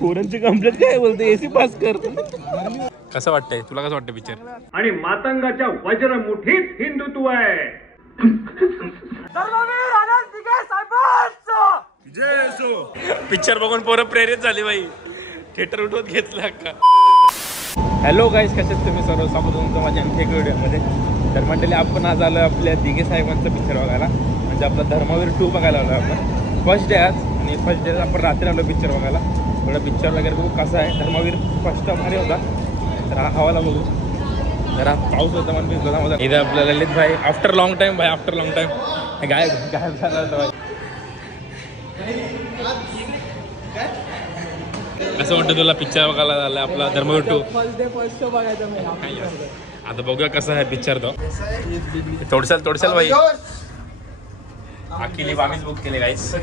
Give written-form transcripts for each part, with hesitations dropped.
पोरांची कंप्लेंट काय बोलते एसी पास कर. कसं वाटतंय तुला, कसं वाटतं पिक्चर? आणि मातंगाच्या वज्र मुठीत हिंदुत्व आहे. पिक्चर बघून पोरं प्रेरित झाली बाई, थिएटर उठवत घेतला का. हॅलो गाईस, कसे तुम्ही सर्व? स्वागत तुमचं माझ्या आणखी एक व्हिडिओमध्ये. तर मंडळी आपण आज आलो आपल्या दिघे साहेबांचा पिक्चर बघायला, म्हणजे आपला धर्मवीर 2 बघायला आलो आपण. फर्स्ट डे आज, आणि फर्स्ट डे आपण रात्री आलो पिक्चर बघायला. थोडं पिक्चर वगैरे बघू कसं आहे. धर्मवीर फर्स्ट भारी होता, तर हा हवाला बघू. जरा पाऊस होता म्हणून भिजला होता. इथे आपला ललित भाई आफ्टर लॉंग टाईम, भाई आफ्टर लॉंग टाईम गायब झाला होता भाई. कसं वाटतं तुला पिक्चर बघायला झालं आपला धर्मवीर 2? आता बघूया कसं आहे पिक्चर. तो तोडशाल भाई. अख्खी लिफ्ट आम्हीच बुक केले गाईस.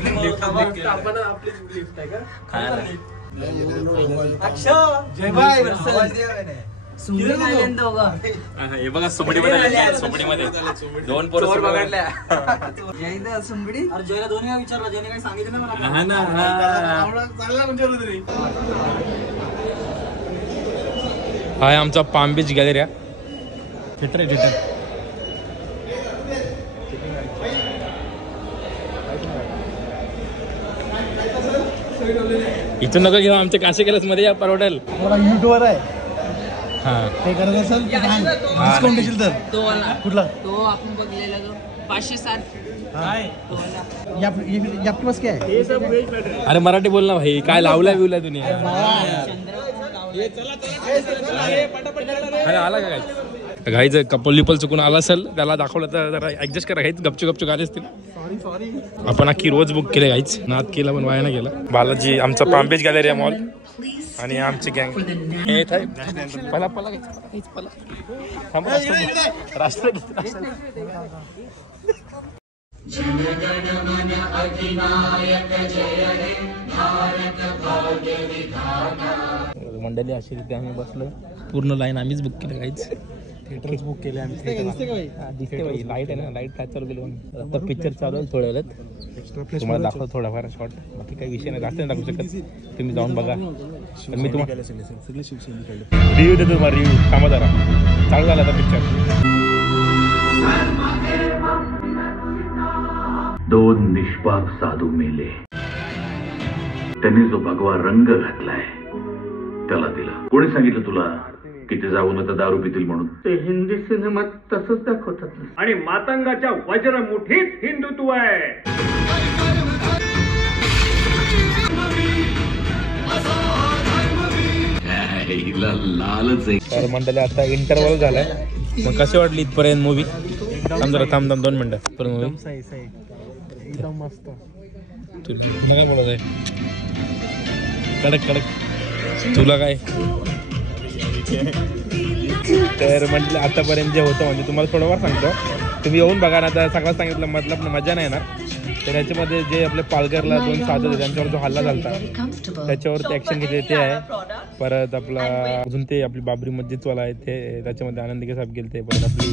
हे बघा सुमडीमध्ये, सुमडीमध्ये 2 पोरं बघायला. हाय आमचा पाम बीच गॅलरी. थिएटर आहे थिएटर. इथून नका घेऊ, आमच्या काशी केलंच मध्ये या परवडेल. युट्यूबर आहे हा, ते करत असेल डिस्काउंट देशील तर. तो वाला कुठला तो आपण बघलेला तो 560. आपके पास क्या है? अरे मराठी बोल ना भाई, काय लावला बिवला तुम्ही? अरे आला का काय घाईच कपल लिपल चुकून आला असेल, त्याला दाखवलं तर जरा ऍडजस्ट करा. घाईच गपचू गपचू आले असतील. आपण अख्खी रोज बुक केले, घाईच नाद केला पण वाया ना गेला. बालाजी आमचा पामबीच गॅलरी मॉल आणि आमची गँग पला पला राष्ट्रगीत. मंडळी अशी रित्या आम्ही बसलो. पूर्ण लाईन आम्हीच बुक केलं, काहीच थिएटरच बुक केले आम्ही. दिसते भाई, लाईट आहे ना, लाईट काय चालू केली. आता पिक्चर चालू आहे थोड्या वेळात, तुम्हाला दाखवतो थोडाफार शॉर्ट. बाकी काही विषय नाही, जास्त नाही दाखवू शकत. तुम्ही जाऊन बघा. मी तुम्हाला रिव्ह्यू देतो, तुम्हाला रिव्ह्यू. थांबा जरा, चालू झाला आता पिक्चर. 2 निष्पाप साधू मेले, त्यांनी जो भगवा रंग घातलाय त्याला दिला. कोणी सांगितलं तुला की ते जाऊन आता दारू पितील म्हणून? ते हिंदी सिनेमात तसंच दाखवतात. आणि मातंगाच्या वज्र मुठीत हिंदुत्व आहे. तर मंडळी आता इंटरव्हल झालाय. मग कशी वाटली इथपर्यंत मूवी? थांब 2 मिनिटं. मूवी एकदम मस्त. काय बोलत आहे? कडक कडक. तुला काय? तर म्हटलं आतापर्यंत जे होतं, म्हणजे तुम्हाला थोडंफार सांगतो, तुम्ही येऊन बघा ना. तर सगळं सांगितलं मतलब मजा नाही येणार. तर ह्याच्यामध्ये जे आपले पालघरला 2 साधू होते त्यांच्यावर जो हल्ला झाला त्याच्यावर ते ॲक्शन घेतले ते आहे. परत आपला अजून ते आपली बाबरी मस्जिदवाला आहे ते, त्याच्यामध्ये आनंद साहेब गेलते. परत आपली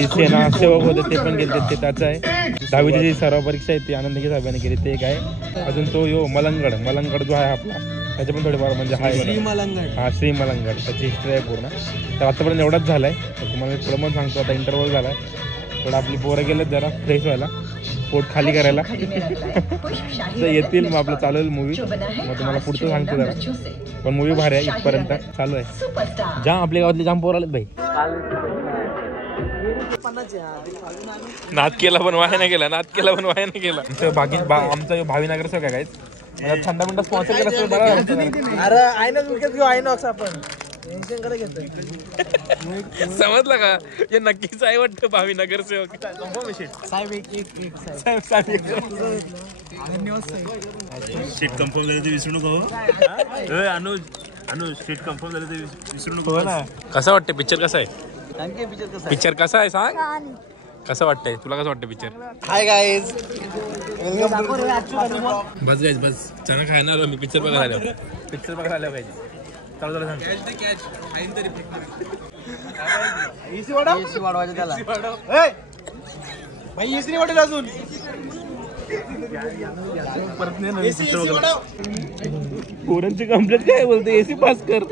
जी सेना सेवक होते ते पण गेलते, ते त्याचं आहे. 10वीची जी सराव परीक्षा आहे ती आनंद साहेबांनी केली, ते एक आहे. अजून तो मलंगड जो आहे आपला, त्याचे पण थोडेफार म्हणजे आहे. श्री मलंगड त्याची हिस्ट्री आहे पूर्ण. तर आतापर्यंत एवढाच झाला आहे. तर तुम्हाला थोडं पण सांगतो, आता इंटरव्हल झाला आहे. थोडं आपली पोरं गेलेत जरा फ्रेश व्हायला, पोट खाली करायला. तर येतील, मग आपलं चालू आहे मूवी. मग तुम्हाला पुढचं सांगतो जरा. पण मूवी भारी आहे, इथपर्यंत चालू आहे. जाम आपल्या गावातले जाम पोरं आलेत भाई. नाद केला पण वाया नाही गेला, आमचा भावीनगर सगळं काय थंडा मिंडा स्पॉन्सर केला असं बरं. अरे आयनॉक्स विकत घेऊ, आयनॉक्स आपण समजलं का? हे नक्कीच आहे वाटतं भावीनगर सेवक साहेब. सीट कन्फर्म झालं ते विसरू नको. अनुज सीट कन्फर्म झालं ते विसरू नको ना. कसं वाटतं पिक्चर? कसा आहे पिक्चर? कसा आहे सांग. कसं वाटतंय तुला? कसं वाटतं पिक्चर? हाय गाईज, बस गाईज बस. चना खायला आलो मी. पिक्चर बघायला आलो पाहिजे. चालू झालं सांग. वाढवायचं त्याला भाई. एसी वाटेल अजून. परत नाही नवीन चित्र बघा. पोरांची कंप्लेंट काय बोलते एसी पास कर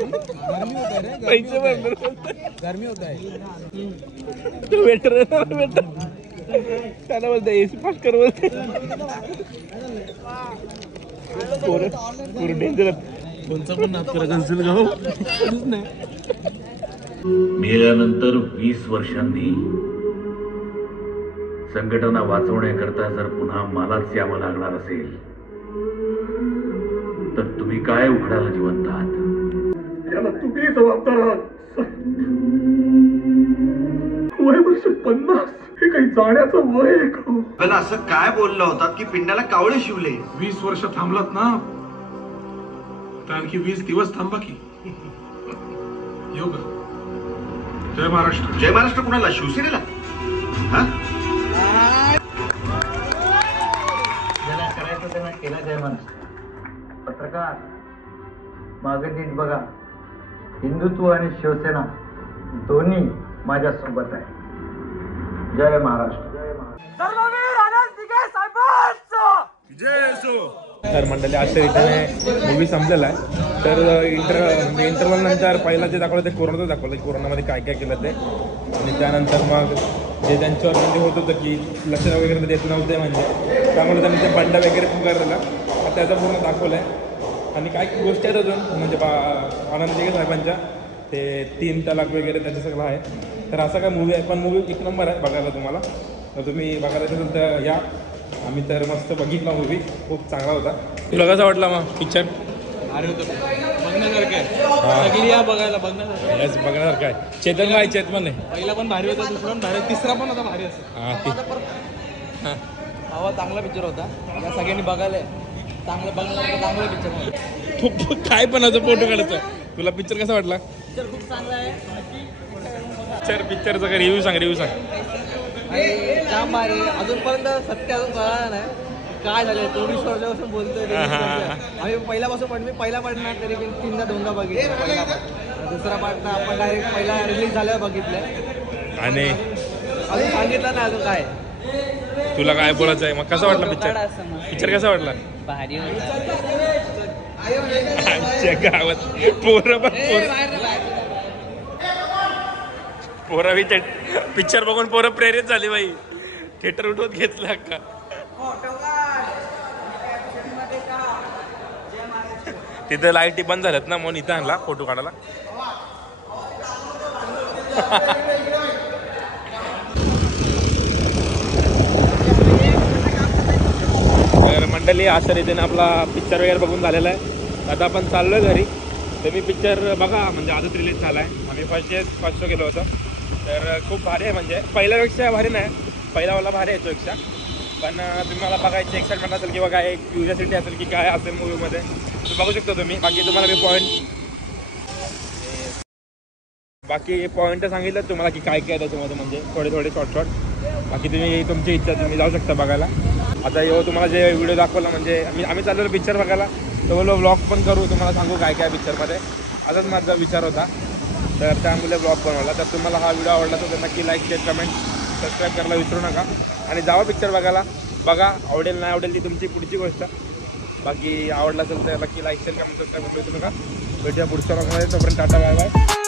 पैसे भरणार गर्मी होत आहे वेटर वेटर त्याला बोलते एसी पास कर बोलते पोरं डेंजर. कोणचा पण नाद करा कन्सिल गाव मेल्यानंतर 20 वर्षांनी संघटना वाचवण्याकरता जर पुन्हा मलाच यावं लागणार असेल तर तुम्ही काय उघडायला जिवंत आहात याला तुम्ही जबाबदार आहात. वय वर्ष 50 हे काही जाण्याचं वय आहे का? पण असं काय बोलला होता की पिंडाला कावळे शिवले? 20 वर्ष थांबलात ना तर आणखी 20 दिवस थांबा की. येऊ का? जय महाराष्ट्र. जय महाराष्ट्र कुणाला? शिवसेनेला? हा? ज्याला करायचं त्यांना केला जय महाराष्ट्र. पत्रकार मागे नीट बघा, हिंदुत्व आणि शिवसेना दोन्ही माझ्या सोबत आहे. जय महाराष्ट्र. तर मंडळी अशा रीतीने मूवी संपलेला आहे. तर इंटरव्हल नंतर पहिला जे दाखवलं ते कोरोनाचं दाखवलं की कोरोनामध्ये काय काय केलं ते, आणि त्यानंतर मग जे त्यांच्यावर म्हणजे होत होतं की लक्षणं वगैरे देत नव्हते म्हणजे त्यामुळे त्यांनी ते बंड वगैरे पुकारलेला त्याचं पूर्ण दाखवलं आहे. आणि काय गोष्टी आहेत अजून म्हणजे आनंद दिघे साहेबांच्या ते 3 तलाक वगैरे त्याचं सगळं आहे. तर असा काय मूवी आहे, पण मूवी 1 नंबर आहे बघायला तुम्हाला. तर तुम्ही बघायला असेल तर या. आम्ही तर मस्त बघितला मूवी, खूप चांगला होता. तुला कसा वाटला मग पिक्चर? अरे होतं बघण्यासारखं आहे. सगळी या बघायला बघण्यासारखं यस बघण्यासारखं आहे. चेतन काय चेतन आहे पहिला पण भारी होता, दुसरा पण भारी, तिसरा पण होता भारी असं. हां ती हवा चांगला पिक्चर होता, या सगळ्यांनी बघायला चांगलं बघण्यासारखं चांगला पिक्चर. तू काय पण असं फोटो काढायचं. तुला पिक्चर कसा वाटला? पिक्चर खूप चांगला आहे. पिक्चरचा काय रिव्ह्यू सांग. आणि जाम भारी. अजूनपर्यंत सत्य अजून कळालं नाही काय झालं. 24 वर्षापासून बोलतोय 23 वर्ष. आम्ही पहिल्यापासून पण मी पहिला पार्ट नाही तरी पण 3दा-2दा बघितलं. पहिला पार्ट, दुसरा पार्ट आपण डायरेक्ट पहिला रिलीज झाल्यावर बघितलं आणि अजून सांगितलं ना अजून काय. तुला काय बोलायचं आहे मग? कसा वाटला पिक्चर कसा वाटला? भारी होता. आमच्या गावात पोरं पिक्चर बघून पोरं प्रेरित झाली बाई. थिएटर उठवत घेतला का? तिथं लाईटी बंद झाल्यात ना म्हणून इथं आणला फोटो काढायला. तर मंडळी अशा रीतीने आपला पिक्चर वगैरे बघून झालेला आहे. आता आपण चाललोय घरी. तर मी पिक्चर बघा म्हणजे आजच रिलीज झाला आहे. आम्ही फर्स्ट शो केलं होतं. तर खूप भारी आहे म्हणजे पहिल्यापेक्षा भारी नाही, पहिलावाला भारी आहे याच्यापेक्षा. पण तुम्हाला बघायची एक्साइटमेंट असेल किंवा काय क्युरियोसिटी असेल की काय असेल मूवीमध्ये तर बघू शकता तुम्ही. बाकी तुम्हाला मी बाकी पॉईंट सांगितलं तुम्हाला की काय काय त्याच्यामध्ये म्हणजे थोडे शॉर्ट. बाकी तुम्ही तुमची इच्छा तुम्ही जाऊ शकता बघायला. आता तुम्हाला जे व्हिडिओ दाखवला म्हणजे आम्ही चाललेलो पिक्चर बघायला, तर बोललो व्लॉग पण करू, तुम्हाला सांगू काय काय पिक्चरमध्ये. असाच माझा विचार होता, तर त्यामुळे ब्लॉग बनवला. तर तुम्हाला हा व्हिडिओ आवडला तर नक्की लाईक शेअर कमेंट सबस्क्राईब करायला विसरू नका. आणि जावा पिक्चर बघायला. बघा आवडेल नाही आवडेल ती तुमची पुढची गोष्ट. बाकी आवडला असेल तर नक्की लाईक शेअर कमेंट सबस्क्राईब करायला विसरू नका. भेटूया पुढच्या ब्लॉगमध्ये. तोपर्यंत टाटा बाय बाय.